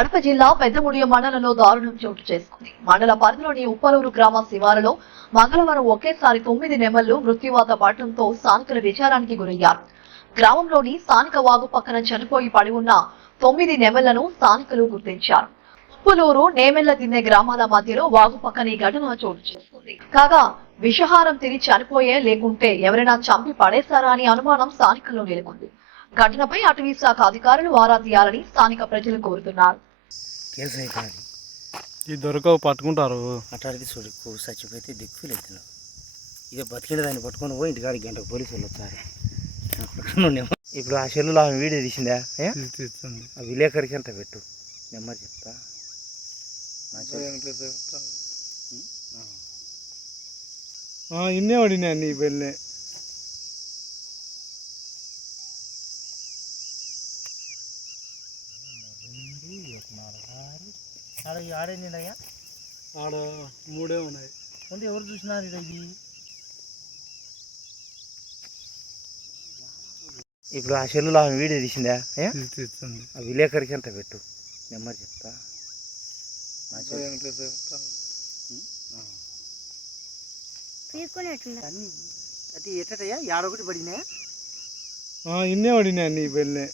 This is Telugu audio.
కడప జిల్లా పెద్దముడియ మండలంలో దారుణం చోటు చేసుకుంది. మండల పరిధిలోని ఉప్పలూరు గ్రామ శివారులో మంగళవారం ఒకేసారి 9 నెమళ్లు మృత్యువాత పడటంతో స్థానికులు విచారానికి గురయ్యారు. గ్రామంలోని స్థానిక వాగు పక్కన చనిపోయి పడి ఉన్న 9 నెమళ్లను స్థానికులు గుర్తించారు. ఉప్పులూరు నేమెళ్ల దిన్నె గ్రామాల మధ్యలో వాగు పక్కన ఈ ఘటన చోటు చేసుకుంది. కాగా విషహారం తిని చనిపోయే లేకుంటే ఎవరైనా చంపి పడేశారా అని అనుమానం స్థానికుల్లో నెలకొంది. ఘటనపై అటవీ శాఖ అధికారులు ఆరా తీయాలని స్థానిక ప్రజలు కోరుతున్నారు. ఈ దొరకవు పట్టుకుంటారు. అట్లాంటిది చూడు చచ్చిపోతే దిక్కులు ఎత్తున్నావు. ఇక బతికిన దాన్ని పట్టుకొని పోయి ఇంటికాడ గంటకు పోలీసు వాళ్ళు వచ్చారు. ఇప్పుడు ఆ సెల్లులో ఆమె వీడియో తీసిందా? ఆ విలేకరికి అంత పెట్టు, నెమ్మది చెప్తా. ఇన్నే పడినా నీ పెళ్ళే. ఆడేండియా? ఆడ 3 ఉన్నాయి. ముందు ఎవరు చూసినారు ఇది? ఇప్పుడు ఆ సెల్లులో ఆమె వీడియో తీసిందా? ఆ విలేకరికి అంత పెట్టు, నెమ్మది చెప్తా. అది ఎట్టయ్యా? 51 పడినా ఇన్నే పడినా నీ పెళ్ళే.